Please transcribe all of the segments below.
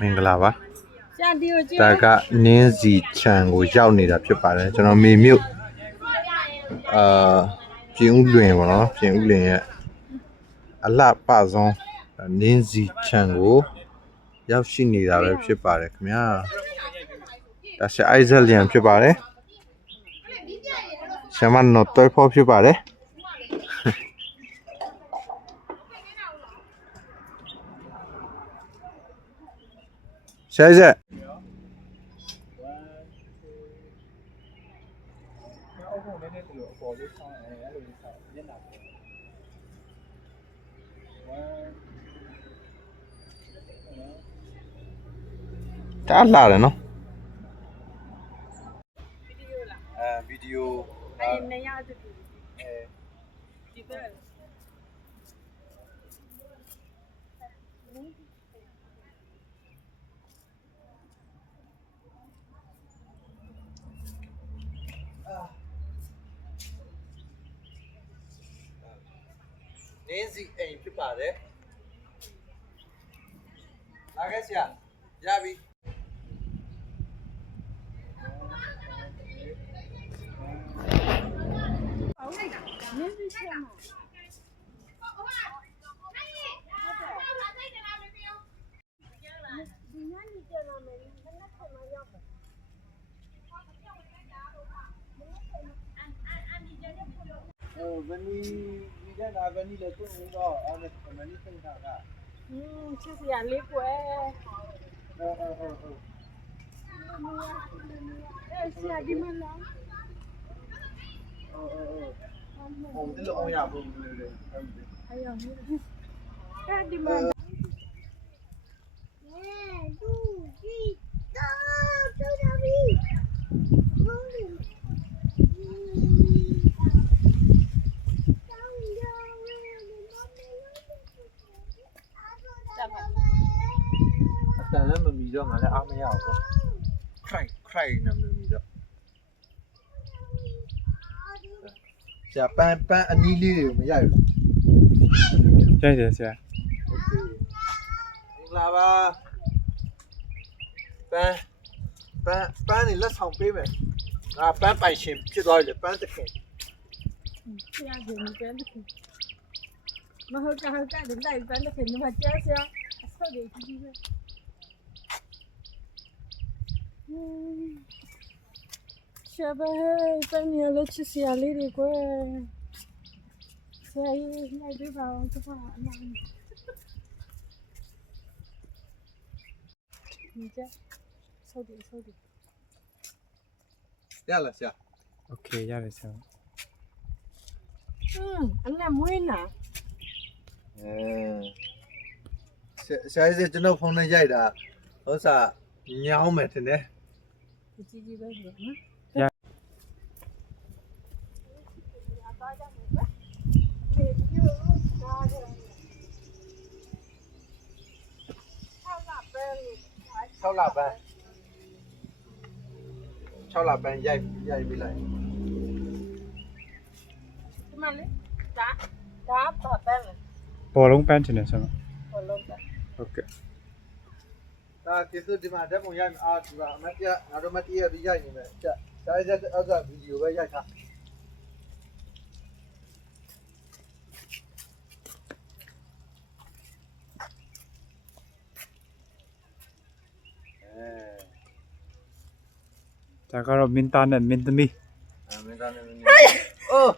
မင်္ဂလာပါဒါကနင်းစီချံကိုရောက်နေတာဖြစ်ပါတယ်ကျွန်တော်မေမြို့ပြင်ဦးလွင်ပေါ့နော်ပြင်ဦးလွင်ရဲ့အလှပဆုံးနင်းစီချံကိုရောက်ရှိနေတာပဲဖြစ်ပါတယ်ခင်ဗျာဒါဆရာအိုက်ဇက်လျံဖြစ်ပါတယ်ဆရာမနော်တွဲဖို့ဖြစ်ပါတယ်ဆရာဇက်တားလာတယ်နော်ဗီဒီယိုနေရတူဒီပဲနင်းစီအိမ်ဖြစ်ပါတယ်လာခဲ့ဆရာရပြီဗနီဒီတဲ့နာဗနီလည်းတွန်းတော့အဲ့ဒါဗနီစိတ်ထားတာချစ်စရာလေးကွယ်ဆရာဒီမလားဟုတ်တယ်လို့အောင်ရဘူးလေအဲ့ရောအဲ့ဒီမတန်လည်းမမီတော့ငါလည်းအားမရဘူးပေါ့ခိုင်နေမမီတော့ဆရာပန်းအနီးလေးတွေကိုမရဘူးရိုက်တယ်ဆရာโอเคမင်္ဂလာပါပန်းနေလက်ဆောင်ပေးမယ်ငါပန်းပိုင်ရှင်ဖြစ်သွားပြီပန်းတခင်ဆရာဒီမပန်းတခင်မဟုတ်တာဟုတ်တာဒီလိုက်ပန်းတခင်မကျဆရာအဆောက်တွေကြီးပဲရှာပဲပန်းရလက်ချစီရလေးတွေကိုဆရာကြီးနိုင်ပြပါအောင်သူကအမှန်ဒီကျဆောက်တယ်ရလားဆရာโอเคရတယ်ဆရာအနမွေးနာဆရာကြီးကျွန်တော်ဖုန်းနဲ့ရိုက်တာဟိုစားညောင်းမယ်ထင်တယ်ကြီးပဲနော်6လပန်းရိုက်ပြီးလိုက်ဒီမှာလေဒါတော့ပန်းလေပေါ်လုံးပန်းတင်တယ်ဆရာပေါ်လုံးပန်းဟုတ်ကဲ့ဒါကိစ္စဒီမှာဓာတ်ပုံရိုက်အားဒီမှာအမတ်ရငါတို့မတည့်ရပြီးရိုက်နေမယ်ကြာဒါရတဲ့အောက်ကဗီဒီယိုပဲရိုက်ထားဒါကတော့မင်းသားနဲ့မင်းသမီးမင်းသားနဲ့မင်းသမီးအိုး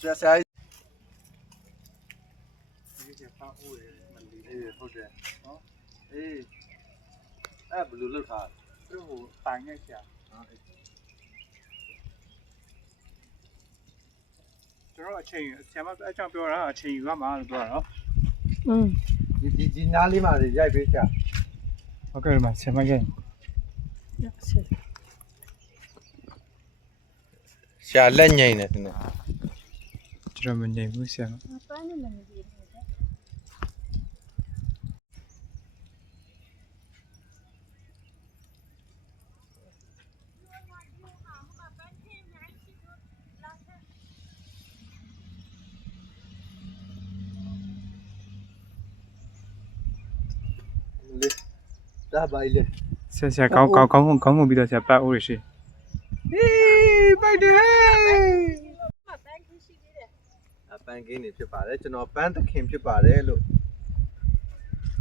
ဆရာဒီကျပါဦးရမလီလေးဟုတ်တယ်နော်အေးအဲ့ဘယ်လိုလုပ်ထားသူ့ကိုတိုင်နေဆရာကျွန်တော်အချိန်ဆရာမအကြောင်းပြောတာအချိန်ယူရမှာလို့ပြောတာနော်ဒီနားလေးမှာရိုက်ပေးဆရာဟုတ်ကဲ့ပါဆရာမကြီးဆရာလက်ညိမ့်နေတယ်ကျွန်တော်မနေဘူးဆရာပန်းနေလည်းမကြည့်လေး ဒါပါလေ ဆရာကောင်းပြီးတော့ဆရာပတ်ဦးရရှိ ဟေးပိုက်တယ် မပန်းကြီးရှိသေးတယ် အပန်းကင်းနေဖြစ်ပါတယ်ကျွန်တော်ပန်းသခင်ဖြစ်ပါတယ်လို့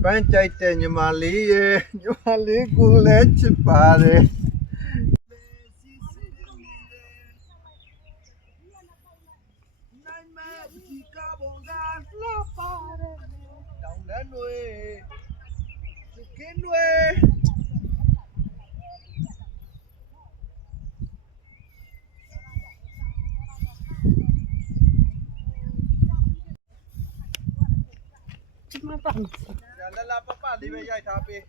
ပန်းကြိုက်တဲ့ညီမလေးရဲ့ညီမလေးကိုလည်းချစ်ပါတယ်တောင်တန်းတွေသူကင်းတွေကျမပန်း လာလာပပလေးပဲရိုက်ထားပေး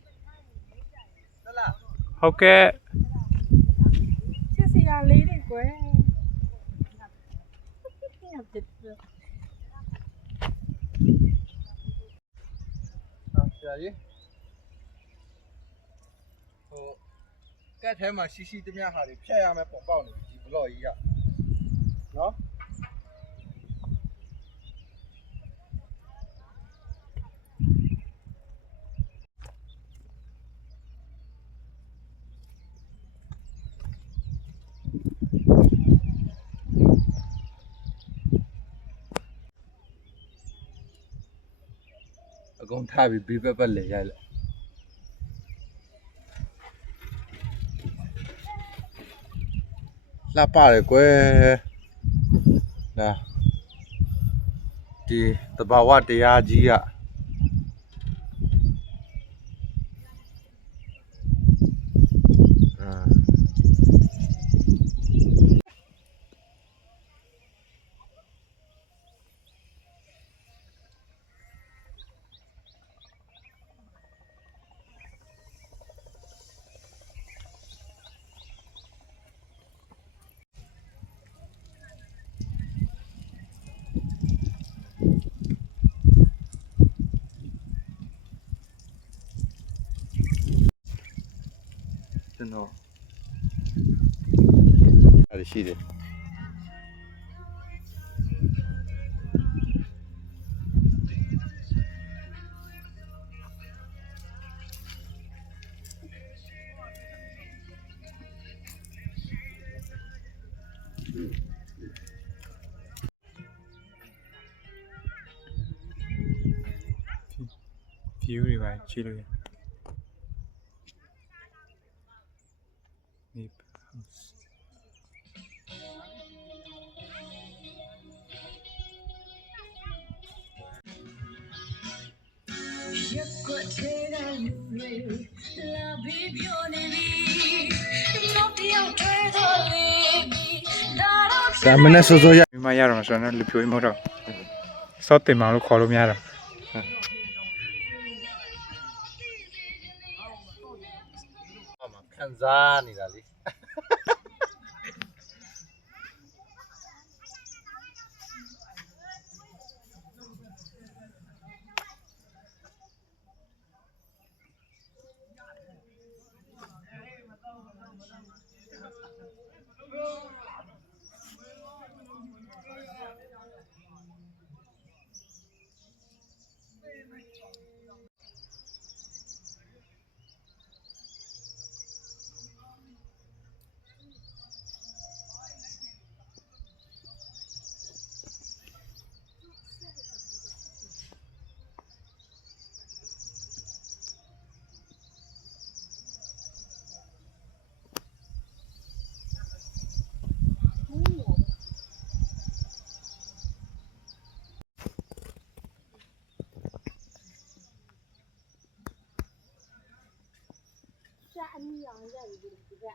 လာလာ ဟုတ်ကဲ့ ချက်စရာလေးတွေကွယ်ညပ်တယ် ဆရာကြီးဟိုကတ်ထဲမှာရှိသမျှဟာတွေဖြတ်ရမယ်ပုံပေါက်နေပြီဒီဘလော့ကြီးကနော် အကုန်ထားပြီးဘေးပက်လေရိုက်လိုက်လှပတယ်ကွယ်ဒါဒီတဘာဝတရားကြီးကျွန်တော်အဲ့ရှိတယ်ဖြူတွေပါကြည့်လို့ရနေ ဒါမနဲ့စိုးစိုးရ မိမရတော့မှာဆိုတော့လူဖြိုးမဟုတ်တော့စောတင်မောင်လို့ခေါ်လို့မရတော့ ခံစားနေတာလေ下安阳在这里在。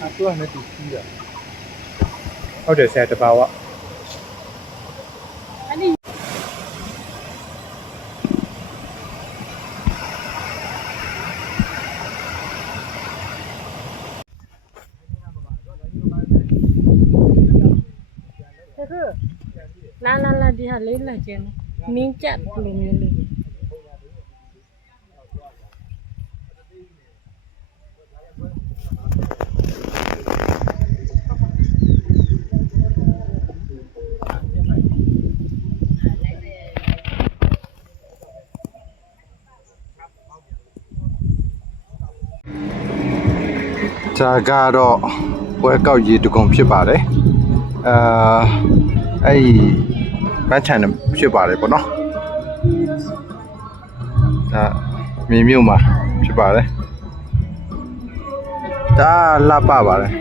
သူကလည်းသူကြီးတာ ဟုတ်တယ်ဆရာတဘာဝ အဲ့ဒီ လာဒီဟာလေးလာကျင်းမင်းကြက်လိုမျိုးလေးဂျာကတော့ပွဲကောက်ရေတကုံဖြစ်ပါတယ်အဲ့ဒီဘတ်ချန်ဖြစ်ပါတယ်ပေါ့နော်ဒါမြေမြို့မှာဖြစ်ပါတယ်ဒါလှပပါတယ်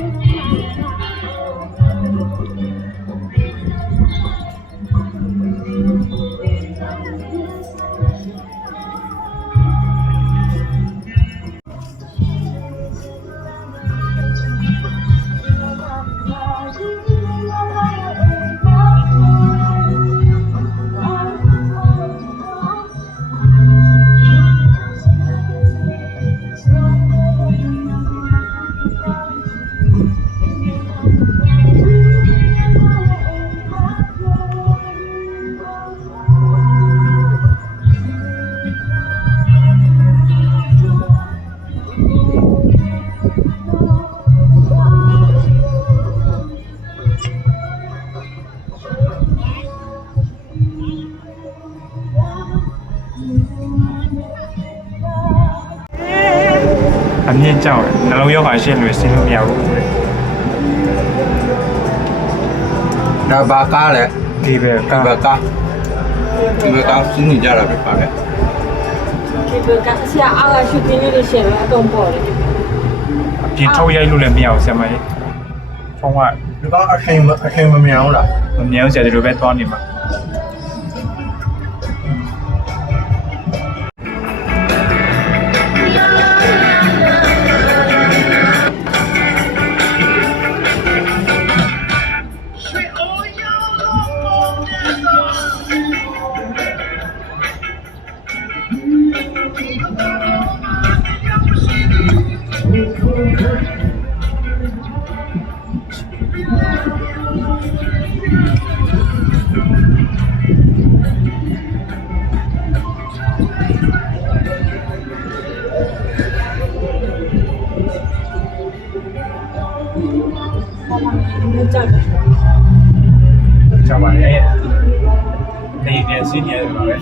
အမြင့်ကြောက်နှလုံးရောဂါရှင်းလို့ဆင်းလို့မရဘူး ဒါဘာကားလဲ ဒီပဲ ဒီဘကားစီးနေကြတာပဲပါတယ် ဒီဘကဆရာအားရှုတင်လေးရှယ်အကုန်ပေါ်တယ် ပြင်ထုတ်ရိုက်လို့လည်းမရဘူးဆရာမကြီးဖုန်းက ဒီကောင်အချိန်မမြောင်းလား မမြဲဆရာဒီလိုပဲသွားနေမှာ ကြောက် ကြောက်ပါလေနေနေဆင်းနေရတယ်ပါပဲ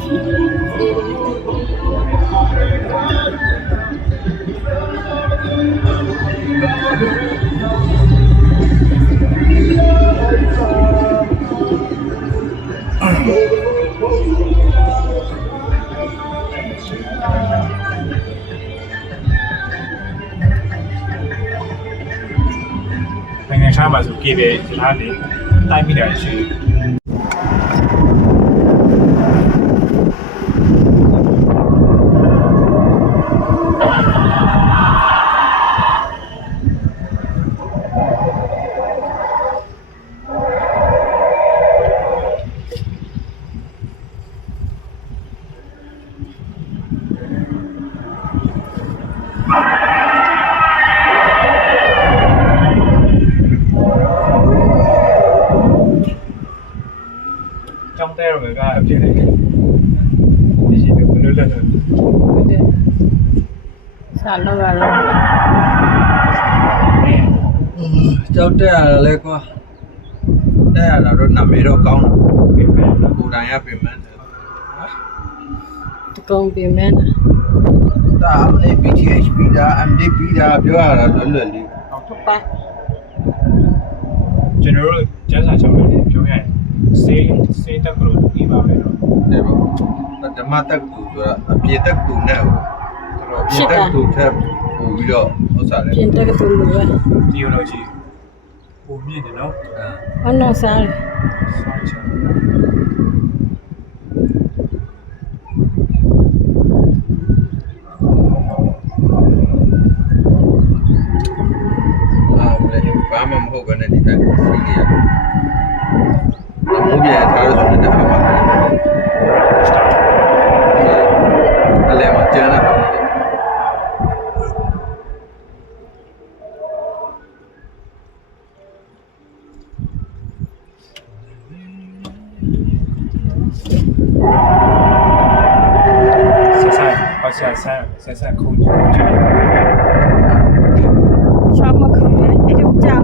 နိုင်ငံခြားမှာဆိုကြည့်တယ်ဒီလားလေတိုင်းမိတာရှိတယ် trong tay rồi ra ở trên này cái gì được nữa lên rồi ဟုတ်တယ်ဆာလောက်ရတော့ ကြောက်တက်ရတယ်လေကွာတက်ရတာတော့နာမည်တော့ကောင်းတယ်ကိုတိုင်ရပြင်မှန်းတယ် တကုံပြင်မဲနာ ဒါအမလေး PTHP ဒါ MDP ဒါပြောရတာလွယ်လွယ်လေး ဟုတ်ပါ ကျွန်တော်တို့ကျန်းစာချုပ်လို့ပြောရရင်စေးတက်ကြလို့ပြီးပါမယ်တော့ တဲ့ပေါ့ဓမ္မတက်ကူဆိုတာအပြေတက်ကူနဲ့ဟိုတော်အပြေတက်ကူထက်ပို့ပြီးတော့ဥစ္စာလဲ ပြင်တက်ကတူလိုပဲ ဒီလိုကြီးပုံမြင့်တယ်နော် အနော်စားတယ် ဆောင်းချင် အာမလ နေရမုံပြန်ထားရဆိုတဲ့တစ်ဖက်ပါအလဲမှာကျန်တဲ့ဟာ ဆက်ခုံကြည့် ชอบมาคืนไอ้ทุกจัง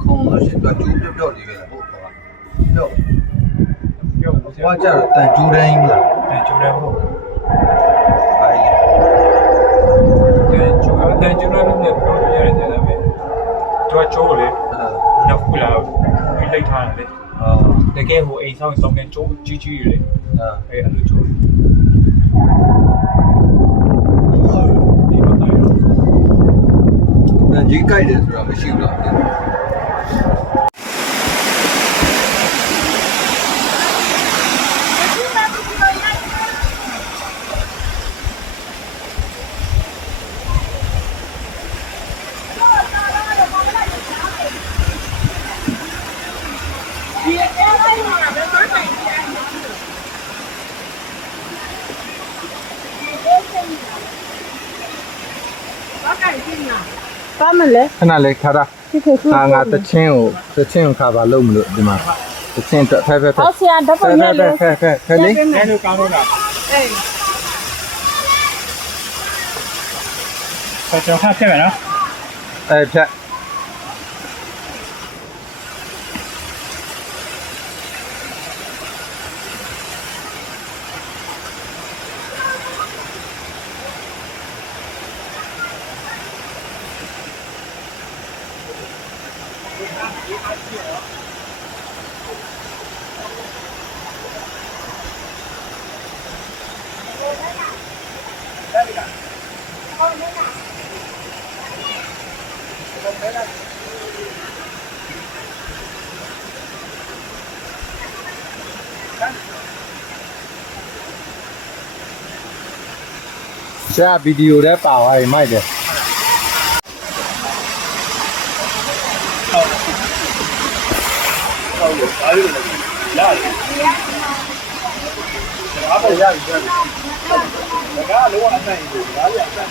ခုံလို့ရှိတော့ကျိုးပြော့လေးပဲလားဟုတ်ပါပြော့ ပြောဦးစရာ ဟောကြတော့တန်ကျိုးတိုင်းလား တန်ကျူတယ်ဟုတ် ဘာကြီး တန်ကျူတယ်လည်းပြောလို့ရတယ်ဒါပေမဲ့သူကချိုးလေနောက်ခုလာပြီးလိုက်ထားတယ်တကယ်ဟိုအိမ်ဆောင်ဆောင်တဲ့ချိုးကြီးကြီးလေအဲ့လိုချိုးဒီလိုတိုင်း တန်ကြီးကြိုက်တယ်ဆိုတာမရှိဘူးလားပါမလဲ ခဏလေးခါတာ ဒီခေတ်က ငါတချင်းကိုခါပါလို့မလို့ဒီမှာတချင်းတက်ဖဲ အောက်ဆရာဓာတ်ပုံနဲ့လေ ဖဲလေး အဲ့လိုကောင်းတော့လား အေး ဆက်ကြောက်ဖြစ်မယ်နော် အဲ့ဖြတ်ရှာဗီဒီယိုထဲပါသွားပြီမိုက်တယ် အားပေါ်ရပြီဒါကလောအဆိုင်ကိုဒါရအဆိုင်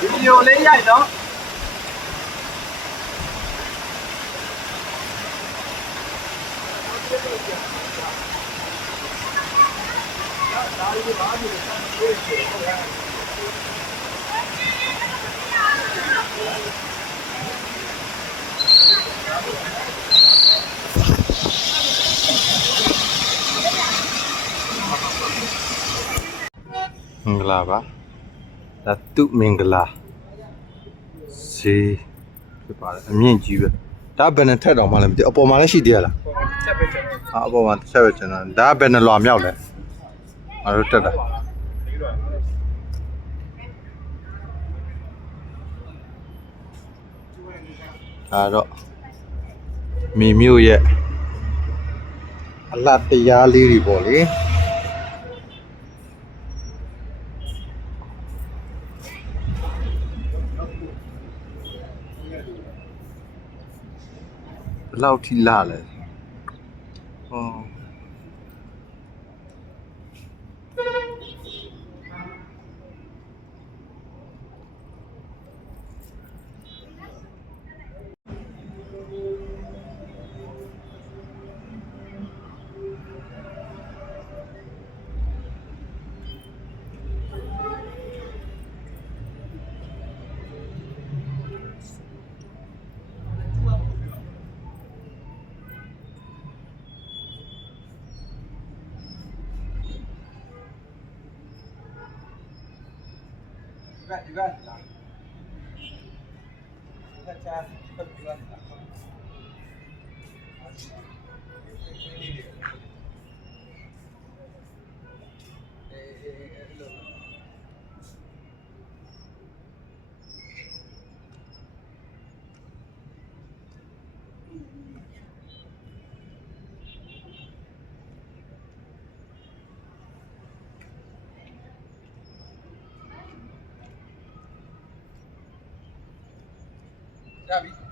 ဗီဒီယိုလေးရိုက်တော့ မင်္ဂလာပါဒါတုမင်္ဂလာဈေးဖြစ်ပါတယ်အမြင့်ကြီးပဲဒါဘယ်နဲ့ထက်တော့မှလည်းမသိအပေါ်မှာလည်းရှိသေးရလား ချက်ပဲချက် အပေါ်မှာတစ်ချက်ပဲကျွန်တော်ဒါဘယ်နဲ့လွာမြောက်လဲငါတို့တက်တာဒါတော့မိမျိုးရဲ့အလှတရားလေးတွေပေါ့လေဘယ်လောက်ထိလာလဲဟောဒီဘက်လာဆက်ချာဆက်ပြီးတော့ ရပြီ